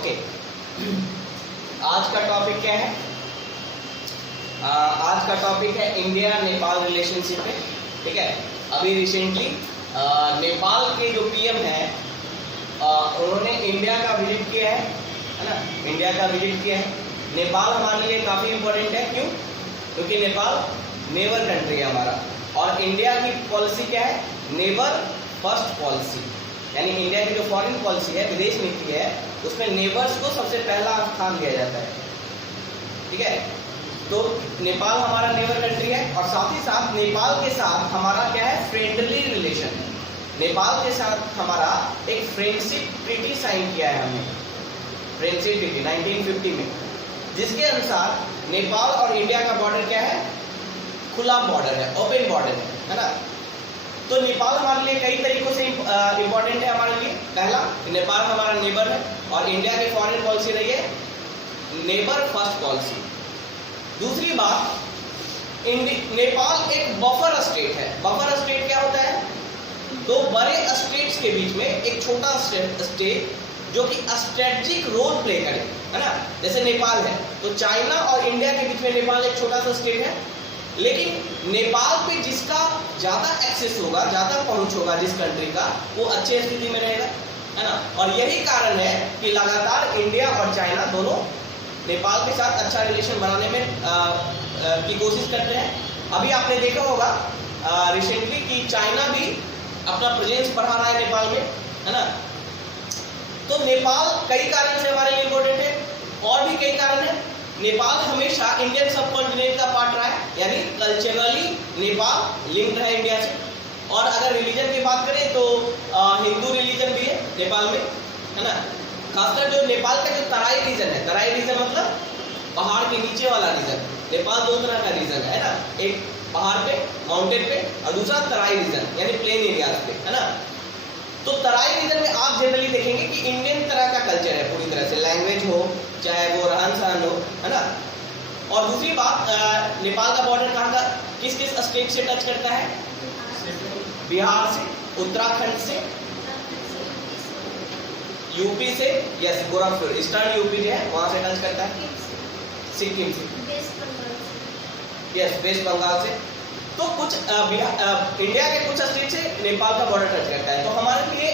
Okay, आज का topic क्या है? आज का टॉपिक है इंडिया नेपाल रिलेशनशिप पे। ठीक है, अभी रिसेंटली नेपाल के जो पीएम है उन्होंने इंडिया का विजिट किया है ना, इंडिया का विजिट किया है। नेपाल हमारे लिए काफ़ी इम्पोर्टेंट है। क्यों? क्योंकि नेपाल नेबर कंट्री है हमारा, और इंडिया की पॉलिसी क्या है? नेबर फर्स्ट पॉलिसी, यानी इंडिया की जो फॉरेन पॉलिसी है, विदेश नीति है, उसमें नेबर्स को सबसे पहला स्थान दिया जाता है। ठीक है, तो नेपाल हमारा नेबर कंट्री है, और साथ ही साथ नेपाल के साथ हमारा क्या है? फ्रेंडली रिलेशन है। नेपाल के साथ हमारा एक फ्रेंडशिप ट्रीटी साइन किया है हमने, फ्रेंडशिप ट्रीटी 1950 में, जिसके अनुसार नेपाल और इंडिया का बॉर्डर क्या है? खुला बॉर्डर है, ओपन बॉर्डर है ना। तो नेपाल हमारे लिए कई तरीकों से इम्पोर्टेंट है हमारे लिए। पहला, नेपाल हमारा नेबर है, और इंडिया की फॉरेन पॉलिसी रही है नेबर फर्स्ट पॉलिसी। दूसरी बात, नेपाल एक बफर स्टेट है। बफर स्टेट क्या होता है? दो बड़े स्टेट्स के बीच में एक छोटा स्टेट जो कि स्ट्रेटेजिक रोल प्ले करे, है ना। जैसे नेपाल है, तो चाइना और इंडिया के बीच में नेपाल एक छोटा सा स्टेट है, लेकिन नेपाल पे जिसका ज्यादा एक्सेस होगा, ज्यादा पहुंच होगा जिस कंट्री का, वो अच्छे स्थिति में रहेगा, है ना। और यही कारण है कि लगातार इंडिया और चाइना दोनों नेपाल के साथ अच्छा रिलेशन बनाने में की कोशिश करते हैं। अभी आपने देखा होगा रिसेंटली कि चाइना भी अपना प्रेजेंस बढ़ा रहा है नेपाल में, है ना। तो नेपाल कई कारण से हमारे लिए इम्पोर्टेंट है, और भी कई कारण है। नेपाल हमेशा इंडियन सब कॉन्टिनेंट का पार्ट रहा है, यानी कल्चरली नेपाल लिंक्ड है इंडिया से। और अगर रिलीजन की बात करें तो हिंदू रिलीजन भी है नेपाल में, है ना। खासकर जो नेपाल का जो तराई रीजन है, तराई रीजन मतलब पहाड़ के नीचे वाला रीजन। नेपाल दो तरह का रीजन है ना, एक पहाड़ पे, माउंटेन पे, और दूसरा तराई रीजन यानी प्लेन एरियाज पे, है ना। तो तराई रीजन में आप जनरली देखेंगे कि इंडियन तरह का कल्चर है, पूरी तरह से लैंग्वेज हो, चाहे वो रहन सहन हो, है ना। और दूसरी बात, नेपाल का बॉर्डर कहाँ का, किस किस स्टेट से टच करता है? बिहार से, उत्तराखंड से, यूपी से, यस गोरखपुर ईस्टर्न यूपी जो है वहां से टच करता है, सिक्किम से, यस वेस्ट बंगाल से। तो कुछ इंडिया के कुछ स्टेट से नेपाल का बॉर्डर टच करता है। तो हमारे लिए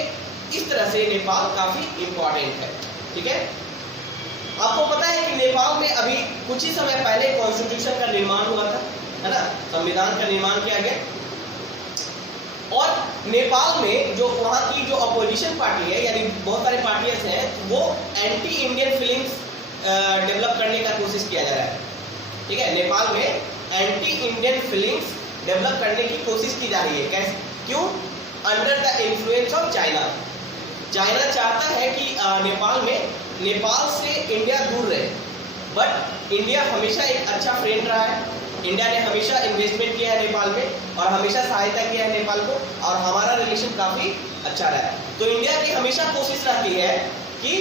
इस तरह से नेपाल काफी इंपॉर्टेंट है। ठीक है, आपको पता है कि नेपाल में अभी कुछ ही समय पहले कॉन्स्टिट्यूशन का निर्माण हुआ था, है ना, संविधान का निर्माण किया गया। और नेपाल में जो वहाँ की जो अपोजिशन पार्टी है, यानी बहुत सारे पार्टियां हैं, वो एंटी इंडियन फीलिंग्स डेवलप करने का कोशिश किया जा रहा है। ठीक है, नेपाल में एंटी इंडियन फीलिंग्स डेवलप करने की कोशिश की जा रही है। कैसे? क्यों? Under the influence of China. China चाहता है कि नेपाल में, नेपाल से इंडिया दूर रहे, बट इंडिया हमेशा एक अच्छा फ्रेंड रहा है। इंडिया ने हमेशा इन्वेस्टमेंट किया है नेपाल में, और हमेशा सहायता किया है नेपाल को, और हमारा रिलेशन काफ़ी अच्छा रहा है। तो इंडिया की हमेशा कोशिश रहती है कि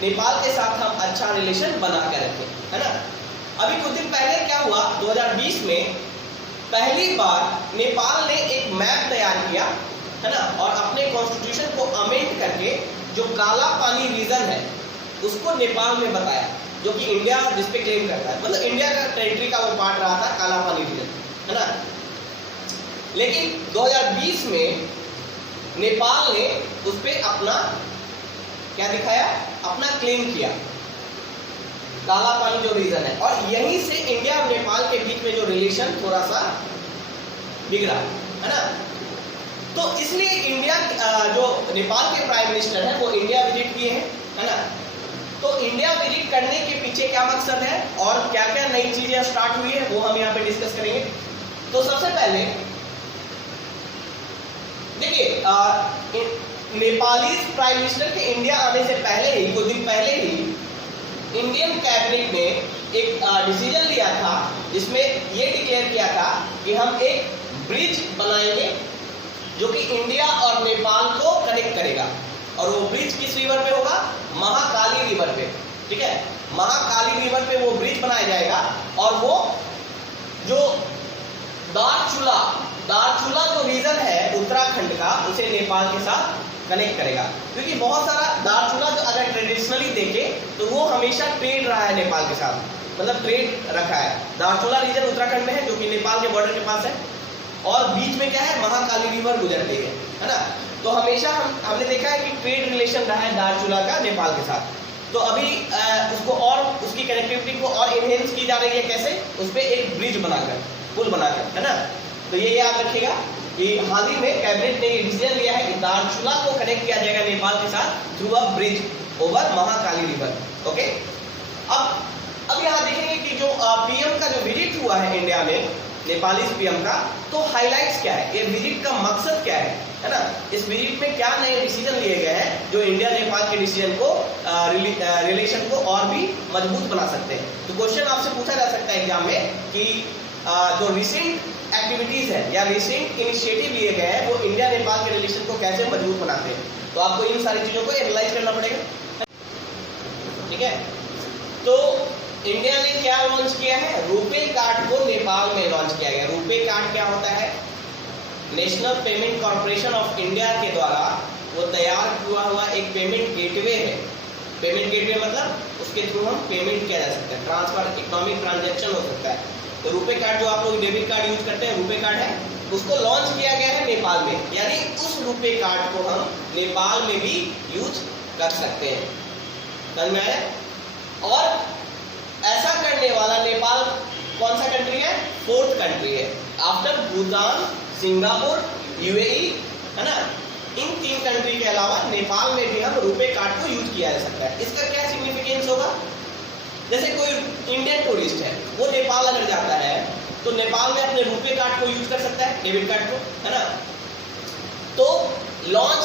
नेपाल के साथ हम अच्छा रिलेशन बना कर रखें, है ना। अभी कुछ दिन पहले क्या हुआ, 2020 में पहली बार नेपाल ने एक मैप तैयार किया, है ना, और अपने कॉन्स्टिट्यूशन को अमेंड करके जो काला पानी रीजन है उसको नेपाल में बताया, जो कि इंडिया जिस पे क्लेम करता है, मतलब इंडिया का टेरिटरी का वो पार्ट रहा था काला पानी रीजन, है ना। लेकिन 2020 में नेपाल ने उस पे अपना क्या दिखाया? अपना क्लेम किया, काला पानी जो रीजन है, और यहीं से इंडिया और नेपाल के बीच में जो रिलेशन थोड़ा सा बिगड़ा, है ना। तो इसलिए इंडिया जो नेपाल के प्राइम मिनिस्टर हैं वो इंडिया विजिट किए हैं, है ना। तो इंडिया विजिट करने के पीछे क्या मकसद है और क्या क्या नई चीजें स्टार्ट हुई है वो हम यहाँ पे डिस्कस करेंगे। तो सबसे पहले देखिए, नेपाली प्राइम मिनिस्टर के इंडिया आने से पहले ही, कुछ दिन पहले ही, इंडियन कैबिनेट ने एक डिसीजन लिया था, जिसमें ये डिक्लेयर किया था कि हम एक ब्रिज बनाएंगे जो कि इंडिया और नेपाल को कनेक्ट करेगा। और वो ब्रिज किस रिवर पे होगा? महाकाली रिवर पे। ठीक है, महाकाली रिवर पे वो ब्रिज बनाया जाएगा, और वो जो दारचूला जो रीजन है उत्तराखंड का, उसे नेपाल के साथ कनेक्ट करेगा, क्योंकि बहुत सारा दारचूला जो अगर ट्रेडिशनली देखे तो वो हमेशा ट्रेड रहा है नेपाल के साथ, मतलब ट्रेड रखा है। दारचूला रीजन उत्तराखंड में है जो कि नेपाल के बॉर्डर के पास है, और बीच में क्या है, महाकाली रिवर गुजरती है ना। तो हमेशा हमने देखा है कि ट्रेड रिलेशन रहा है दारचूला का नेपाल के साथ। तो अभी उसको और उसकी कनेक्टिविटी को और इनहेंस की जा रही है, कैसे, उस पर एक ब्रिज बनाकर, पुल बनाकर, है ना। तो ये याद रखिएगा कि हाल ही में कैबिनेट ने ये डिसीजन लिया है कि दारचूला को कनेक्ट किया जाएगा नेपाल के साथ through a bridge over Mahakali river. Okay, अब यहाँ देखेंगे कि जो पीएम का जो विजिट हुआ है इंडिया में, नेपाली पीएम का, तो हाइलाइट्स क्या है, ये विजिट का मकसद क्या है ना। इस विजिट में क्या नए डिसीजन लिए गए हैं जो इंडिया नेपाल के डिसीजन को रिलेशन को और भी मजबूत बना सकते हैं। तो क्वेश्चन आपसे पूछा जा सकता है एग्जाम में कि जो रिसेंट एक्टिविटीज है या रिसेंट इनिशिएटिव लिए गए हैं वो इंडिया नेपाल के रिलेशन को कैसे मजबूत बनाते हैं। तो आपको इन सारी चीजों को एनालाइज करना पड़ेगा, ठीक है। तो इंडिया ने क्या लॉन्च किया है, रुपे कार्ड को नेपाल में लॉन्च किया गया। रुपे कार्ड क्या होता है, national payment corporation of India के द्वारा वो तैयार हुआ हुआ एक पेमेंट गेटवे है। पेमेंट गेटवे मतलब उसके थ्रू हम पेमेंट किया जा सकता है, ट्रांसफर, इकोनॉमिक ट्रांजैक्शन हो सकता है। तो रुपे कार्ड जो आप लोग डेबिट कार्ड यूज करते हैं, रुपे कार्ड है, उसको लॉन्च किया गया है नेपाल में, यानी उस रुपे कार्ड को हम नेपाल में भी यूज कर सकते हैं। समझ में आया। और ऐसा करने वाला नेपाल कौन सा कंट्री है, 4th कंट्री है आफ्टर भूटान, सिंगापुर, यूएई, है ना। इन 3 कंट्री के अलावा नेपाल में भी हम रुपे कार्ड को यूज किया जा सकता है। इसका क्या सिग्निफिकेंस होगा, जैसे कोई इंडियन टूरिस्ट है वो नेपाल अगर जाता है तो नेपाल में अपने रुपे कार्ड को यूज कर सकता है, डेबिट कार्ड को, है ना। तो लॉन्च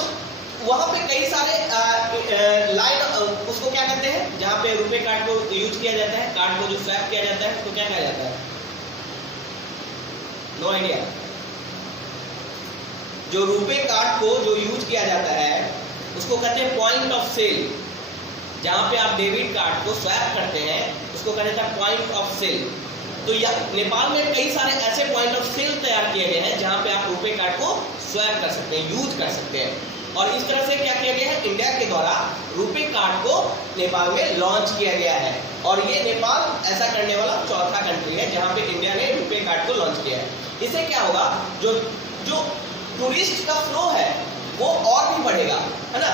वहां पे कई सारे लाइन, उसको क्या कहते हैं, जहां पे रुपे कार्ड को यूज किया जाता है, कार्ड को जो स्वैप किया जाता है उसको क्या कहा जाता है, नो आइडिया। जो रुपे कार्ड को जो यूज किया जाता है उसको कहते हैं पॉइंट ऑफ सेल। जहां पे आप डेबिट कार्ड को स्वैप करते हैं उसको कहते हैं पॉइंट ऑफ सेल। तो नेपाल में कई सारे ऐसे पॉइंट ऑफ सेल तैयार किए गए हैं जहां पे आप रुपे कार्ड को स्वैप कर सकते हैं, यूज कर सकते हैं। और इस तरह से क्या किया गया है, इंडिया के द्वारा रुपे कार्ड को नेपाल में लॉन्च किया गया है। और ये नेपाल ऐसा करने वाला 4था कंट्री है जहां पे इंडिया ने रुपे कार्ड को लॉन्च किया है। इससे क्या होगा, जो टूरिस्ट का फ्लो है वो और भी बढ़ेगा, है ना।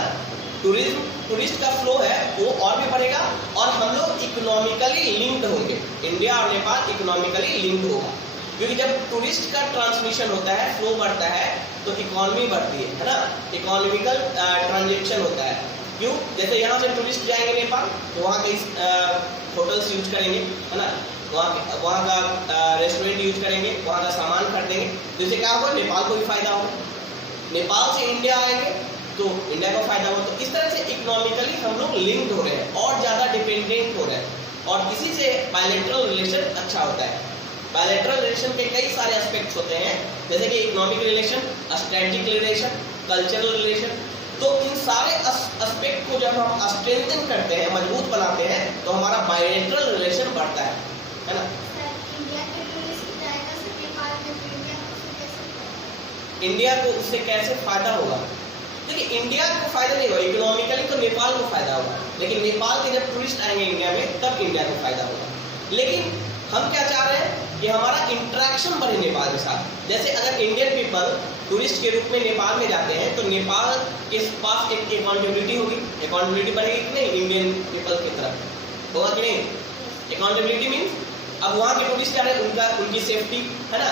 टूरिस्ट का फ्लो है वो और भी बढ़ेगा और हम लोग इकोनॉमिकली लिंक्ड होंगे, इंडिया और नेपाल इकोनॉमिकली लिंक्ड होगा। क्योंकि जब टूरिस्ट का ट्रांसमिशन होता है, फ्लो बढ़ता है, तो इकोनॉमी बढ़ती है ना, इकोनॉमिकल ट्रांजेक्शन होता है। क्यों, जैसे यहाँ से टूरिस्ट जाएंगे नेपाल तो वहाँ के होटल्स यूज करेंगे, है ना, वहाँ का रेस्टोरेंट यूज करेंगे, वहाँ का सामान खरीदेंगे, तो इससे क्या होगा, नेपाल को भी फायदा होगा। नेपाल से इंडिया आएंगे तो इंडिया को फायदा होगा। तो इस तरह से इकोनॉमिकली हम लोग लिंक्ड हो रहे हैं और ज़्यादा डिपेंडेंट हो रहे हैं, और इसी से बायलैटरल रिलेशन अच्छा होता है। बायलैटरल रिलेशन के कई सारे एस्पेक्ट्स होते हैं, जैसे कि economic relation, strategic relation, cultural relation. तो इन सारे एस्पेक्ट को जब हम स्ट्रेंथन करते हैं, मजबूत बनाते हैं, तो हमारा बायलैटरल रिलेशन बढ़ता है ना। इंडिया को उससे कैसे फायदा होगा, देखिए इंडिया को फायदा नहीं होगा, इकोनॉमिकली तो नेपाल को फायदा होगा, लेकिन नेपाल के जब टूरिस्ट आएंगे इंडिया में तब इंडिया को फायदा होगा। लेकिन हम क्या चाह रहे हैं कि हमारा इंटरेक्शन बढ़े नेपाल के साथ। जैसे अगर इंडियन पीपल टूरिस्ट के रूप में नेपाल में जाते हैं तो नेपाल के पास एक अकाउंटेबिलिटी होगी, अकाउंटेबिलिटी बढ़ेगी कि नहीं, इंडियन पीपल की तरफ होगा कि नहीं। अकाउंटेबिलिटी मीन्स अब वहाँ के टूरिस्ट जा रहे हैं, उनकी सेफ्टी, है ना,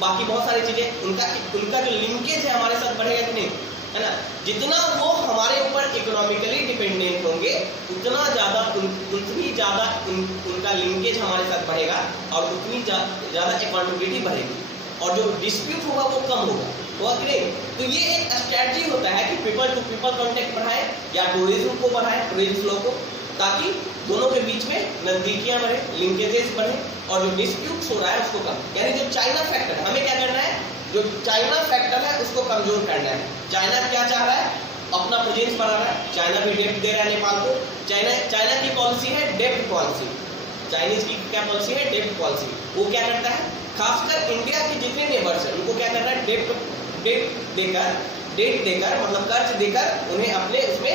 बाकी बहुत सारी चीजें, उनका जो लिंकेज है हमारे साथ बढ़ेगा कि नहीं, है ना। जितना वो हमारे ऊपर इकोनॉमिकली डिपेंडेंट होंगे उतना ज़्यादा उनका लिंकेज हमारे साथ बढ़ेगा और उतनी ज़्यादा अकाउंटेबिलिटी बढ़ेगी और जो डिस्प्यूट होगा वो कम होगा कि नहीं। तो ये एक स्ट्रैटेजी होता है कि पीपल टू पीपल कॉन्टेक्ट बढ़ाए या टूरिज्म को बढ़ाए, टूरिज्म फ्लो को, ताकि दोनों के बीच में नजदीकियां बढ़े, लिंकेजेस बढ़े और जो डिस्प्यूट्स हो रहा है उसको कम, यानी जो चाइना फैक्टर, हमें क्या करना है, जो चाइना फैक्टर है उसको कमजोर करना है। चाइना क्या चाह रहा है, अपना प्रेजेंस बढ़ा रहा है, चाइना भी डेप्ट दे रहा है नेपाल को। चाइना की पॉलिसी है डेप्ट पॉलिसी, चाइनीज की क्या पॉलिसी है, डेप्ट पॉलिसी। वो क्या करता है, खासकर इंडिया के जितने नेबर्स हैं उनको क्या कर रहा है, डेप्ट देकर डेट देकर मतलब कर्ज देकर उन्हें अपने उसमें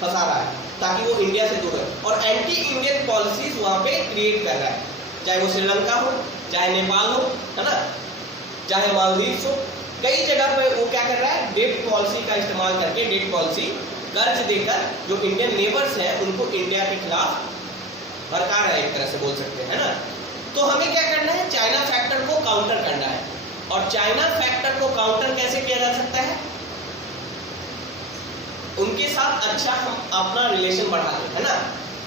फंसा रहा है ताकि वो इंडिया से दूर रहे, और एंटी इंडियन पॉलिसीज वहाँ पे क्रिएट कर रहा है, चाहे वो श्रीलंका हो, चाहे नेपाल हो, है ना, चाहे मालदीव्स हो, कई जगह पे वो क्या कर रहा है, डेट पॉलिसी का इस्तेमाल करके, डेट पॉलिसी कर्ज देकर जो इंडियन नेबर्स हैं उनको इंडिया के खिलाफ भड़का रहा है, एक तरह से बोल सकते हैं ना। तो हमें क्या करना है, चाइना फैक्टर को काउंटर करना है। और चाइना फैक्टर को काउंटर कैसे किया जा सकता है, उनके साथ अच्छा हम अपना रिलेशन बढ़ा दें, है ना।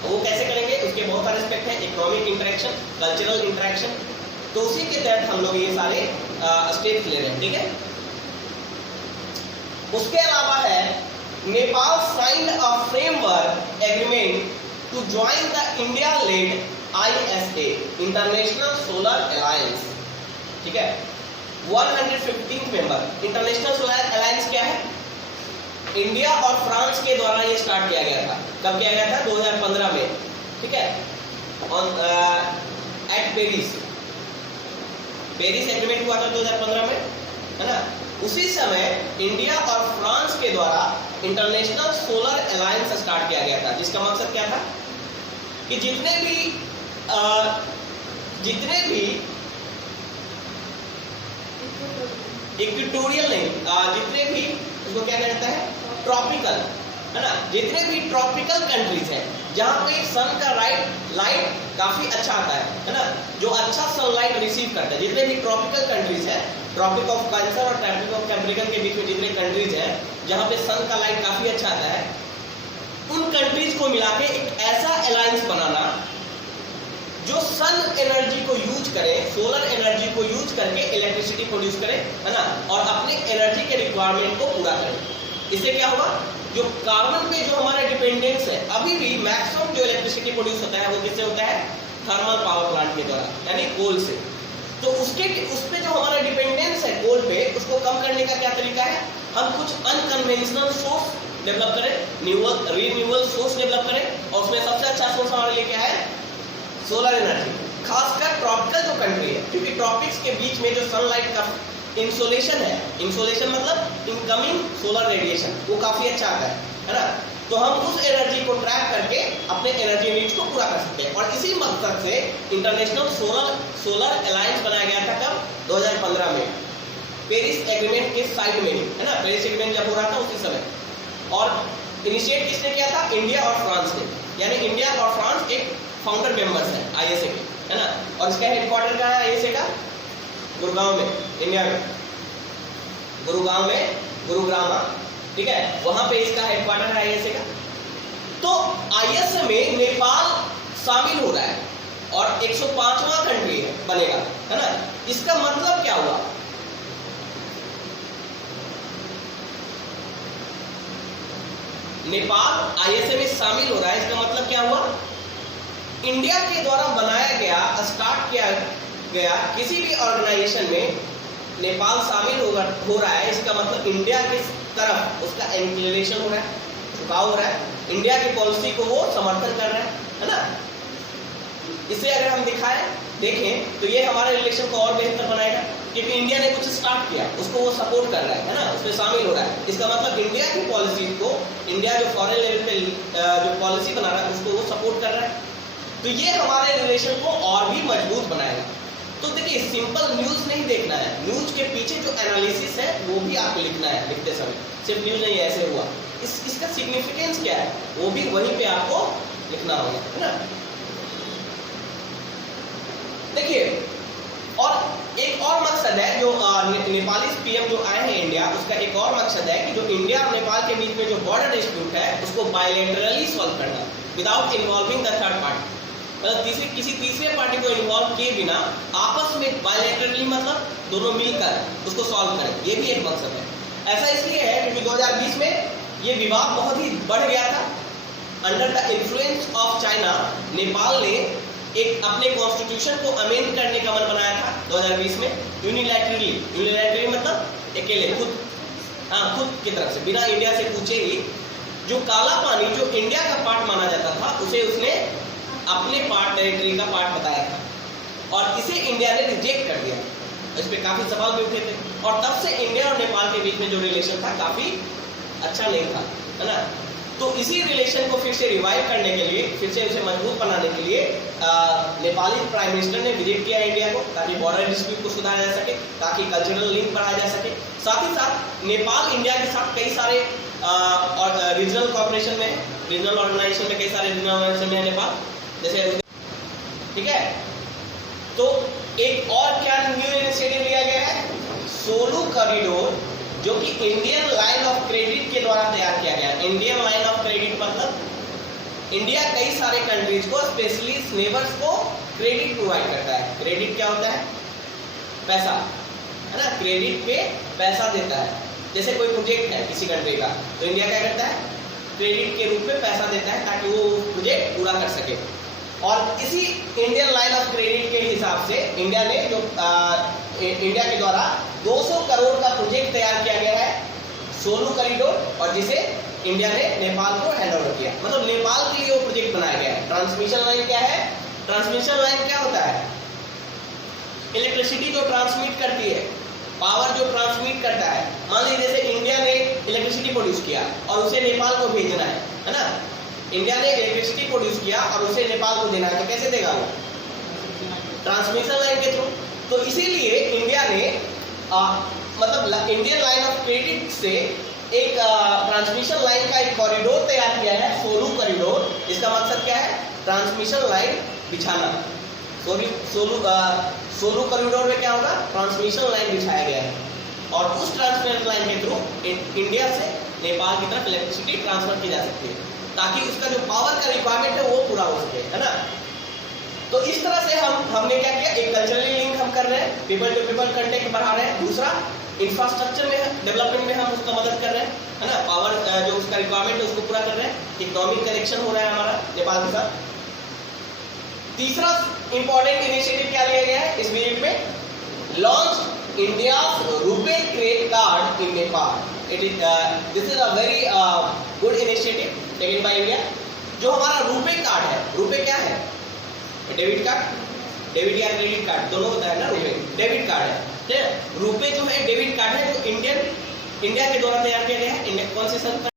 वो कैसे करेंगे, उसके बहुत सारे एस्पेक्ट हैं, इकोनॉमिक इंटरेक्शन, कल्चरल इंटरेक्शन, तो उसी के तहत हम लोग ये सारे स्टेप्स ले रहे हैं, ठीक है। उसके अलावा है Nepal signed a framework agreement to join the India led ISA international solar alliance, ठीक है। 115 मेंबर इंटरनेशनल सोलर अलायंस क्या है, इंडिया और फ्रांस के द्वारा ये स्टार्ट किया गया था। कब किया गया था, 2015 में, ठीक है, एट पेरिस एग्रीमेंट हुआ था 2015 में, है ना। उसी समय इंडिया और फ्रांस के द्वारा इंटरनेशनल सोलर अलायंस स्टार्ट किया गया था, जिसका मकसद क्या था कि जितने भी इक्वेटोरियल नहीं, जितने भी उसको क्या कहता है, ट्रॉपिकल, है ना, जितने भी ट्रॉपिकल कंट्रीज हैं जहाँ पे सन का लाइट काफी अच्छा आता है ना, जो अच्छा सनलाइट रिसीव करता है, जितने भी ट्रॉपिकल कंट्रीज हैं, ट्रॉपिक ऑफ कैंसर और ट्रॉपिक ऑफ कैप्रिकन के बीच में जितने कंट्रीज हैं जहाँ पे सन का लाइट काफी अच्छा आता है, उन कंट्रीज को मिला के एक ऐसा अलायंस बनाना जो सन एनर्जी को यूज करे, सोलर एनर्जी को यूज करके इलेक्ट्रिसिटी प्रोड्यूस करे, है ना, और अपने एनर्जी के रिक्वायरमेंट को पूरा करे। इससे क्या होगा, जो कार्बन पे जो हमारा डिपेंडेंस है, अभी भी मैक्सिमम जो इलेक्ट्रिसिटी प्रोड्यूस होता है वो किससे होता है, थर्मल पावर प्लांट के द्वारा, यानी कोल से। तो उस पे जो हमारा डिपेंडेंस है कोल पे, उसको कम करने का क्या तरीका है, हम कुछ अनकन्वेंशनल सोर्स डेवलप करें, रिन्यूएबल सोर्स डेवलप करें, और उसमें सबसे अच्छा सोर्स हमारे लिए क्या है, सोलर एनर्जी। खासकर ट्रॉपिकल जो कंट्री है, क्योंकि ट्रॉपिक्स के बीच में जो सनलाइट का इंसोलेशन है, इंसोलेशन मतलब इनकमिंग सोलर रेडिएशन, वो काफी अच्छा आता है ना। तो हम उस एनर्जी को ट्रैप करके अपने एनर्जी नीड्स को पूरा कर सकते हैं, और इसी मकसद से इंटरनेशनल सोलर अलायंस बनाया गया था। कब, 2015 में, पेरिस एग्रीमेंट के साइड में, है ना, पेरिस एग्रीमेंट जब हो रहा था उसी समय। और इनिशिएट किसने किया था, इंडिया और फ्रांस ने, यानी इंडिया और फ्रांस एक फाउंडर मेंबर्स हैं ISA के, है ना। और इसका हेडक्वार्टर कहाँ है ISA का, गुरुगांव में, इंडिया में, गुरुग्राम, ठीक है, वहां पे इसका हेडक्वार्टर है ISA का। तो ISA में नेपाल शामिल हो रहा है और 105वां कंट्री बनेगा, है ना। इसका मतलब क्या हुआ, नेपाल ISA में शामिल हो रहा है, इसका मतलब क्या हुआ, इंडिया के द्वारा बनाया गया, स्टार्ट किया गया किसी भी ऑर्गेनाइजेशन में नेपाल शामिल हो रहा है, इसका मतलब इंडिया की तरफ उसका इंक्लिनेशन हो रहा है, झुकाव हो रहा है, इंडिया की पॉलिसी को वो समर्थन कर रहा है ना। इसे अगर हम देखें तो ये हमारे रिलेशन को और बेहतर बनाएगा, क्योंकि इंडिया ने कुछ स्टार्ट किया, उसको वो सपोर्ट कर रहा है ना, उसमें शामिल हो रहा है। इसका मतलब इंडिया की पॉलिसी को, इंडिया जो फॉरेन लेवल पे जो पॉलिसी बना रहा है उसको वो सपोर्ट कर रहा है। तो ये हमारे रिलेशन को और भी मजबूत बनाएगा। तो देखिए, सिंपल न्यूज नहीं देखना है, न्यूज के पीछे जो एनालिसिस है वो भी आपको लिखना है लिखते समय, सिर्फ न्यूज नहीं ऐसे हुआ, इसका सिग्निफिकेंस क्या है वो भी वहीं पे आपको लिखना होगा, है ना। देखिए, और एक और मकसद है जो नेपाली PM जो आए हैं इंडिया, उसका एक और मकसद है कि जो इंडिया और नेपाल के बीच में जो बॉर्डर डिस्प्यूट है उसको बायलैटरली सॉल्व करना, without involving the third party, मतलब किसी तीसरे पार्टी को इन्वॉल्व किए बिना आपस में बायलैटरली, मतलब दोनों मिलकर उसको सॉल्व करें, ये भी एक मकसद है। ऐसा इसलिए है क्योंकि 2020 में ये विवाद बहुत ही बढ़ गया था। Under the influence of China, Nepal ने एक अपने कॉन्स्टिट्यूशन को अमेंड करने का मन बनाया था 2020 में, यूनिलैटरली मतलब अकेले, खुद की तरफ से, बिना इंडिया से पूछे ही। जो काला पानी जो इंडिया का पार्ट माना जाता था उसे उसने अपने टेरिटरी का पार्ट बताया था, और इसे इंडिया ने रिजेक्ट कर दिया। इस पे काफी सवाल भी उठे थे, और तब से इंडिया और नेपाल के बीच में जो रिलेशन था काफी अच्छा नहीं था, है ना। तो इसी रिलेशन को फिर से रिवाइव करने के लिए, फिर से उसे मजबूत बनाने के लिए नेपाली प्राइम मिनिस्टर ने विजिट किया इंडिया को, ताकि बॉर्डर डिस्प्यूट को सुधारा जा सके, ताकि कल्चरल लिंक बढ़ाया जा सके। साथ ही साथ नेपाल इंडिया के साथ कई सारे रीजनल कॉर्पोरेशन में, रीजनल ऑर्गेनाइजेशन में, कई सारे रीजनल ऑर्गेनाइजेशन में है नेपाल, जैसे, ठीक है। तो एक और क्या न्यू इनिशिएटिव लिया गया है, सोलू कॉरिडोर, जो कि इंडियन लाइन ऑफ क्रेडिट के द्वारा तैयार किया गया है। इंडियन लाइन ऑफ क्रेडिट मतलब इंडिया कई सारे कंट्रीज को, स्पेशली नेबर्स को क्रेडिट प्रोवाइड करता है। क्रेडिट क्या होता है? पैसा, है ना। क्रेडिट पे पैसा देता है। जैसे कोई प्रोजेक्ट है किसी कंट्री का, तो इंडिया क्या करता है? क्रेडिट के रूप में पैसा देता है ताकि वो प्रोजेक्ट पूरा कर सके। और इसी इंडियन लाइन ऑफ क्रेडिट के हिसाब से इंडिया ने जो इंडिया के द्वारा 200 करोड़ का प्रोजेक्ट तैयार किया गया है, सोलू कॉरिडोर, और जिसे इंडिया ने नेपाल को हैंड ओवर किया। मतलब नेपाल के लिए वो प्रोजेक्ट बनाया गया है। ट्रांसमिशन लाइन क्या है? ट्रांसमिशन लाइन क्या होता है? इलेक्ट्रिसिटी जो ट्रांसमिट करती है, पावर जो ट्रांसमिट करता है। मान लीजिए जैसे इंडिया ने इलेक्ट्रिसिटी प्रोड्यूस किया और उसे नेपाल को भेजना है ना। इंडिया ने इलेक्ट्रिसिटी प्रोड्यूस किया और उसे नेपाल को देना है, तो कैसे देगा वो? ट्रांसमिशन लाइन के थ्रू। तो इसीलिए इंडिया ने मतलब इंडियन लाइन ऑफ क्रेडिट से एक ट्रांसमिशन लाइन का एक कॉरिडोर तैयार किया है, सोलू कॉरिडोर। इसका मकसद क्या है? ट्रांसमिशन लाइन बिछाना। सोलू कॉरिडोर में क्या होगा? ट्रांसमिशन लाइन बिछाया गया है और उस ट्रांसमिशन लाइन के थ्रू इंडिया से नेपाल की तरफ इलेक्ट्रिसिटी ट्रांसफर की जा सकती है, ताकि उसका जो पावर का रिक्वायरमेंट है वो पूरा हो सके, है ना। तो इस तरह से हमने क्या किया, एक कल्चरली लिंक हम कर रहे हैं, पीपल टू पीपल कांटेक्ट बढ़ा रहे हैं। दूसरा, इंफ्रास्ट्रक्चर में डेवलपमेंट में हम उसका मदद कर रहे हैं, है ना। पावर जो उसका रिक्वायरमेंट है उसको पूरा कर रहे हैं। इकोनॉमिक कनेक्शन हो रहा है हमारा नेपाल के साथ। तीसरा इंपॉर्टेंट इनिशिएटिव क्या लिया गया है इस विजिट में? Launch India RuPay credit card in Nepal. This is a very good initiative taken by India. जो हमारा रुपे कार्ड है, रुपे क्या है? डेबिट कार्ड, डेबिट या क्रेडिट कार्ड दोनों होता है ना। रुपे डेबिट कार्ड है, ठीक है। रुपे जो है डेबिट कार्ड है, जो इंडिया के द्वारा तैयार किया गया है। कौन से सन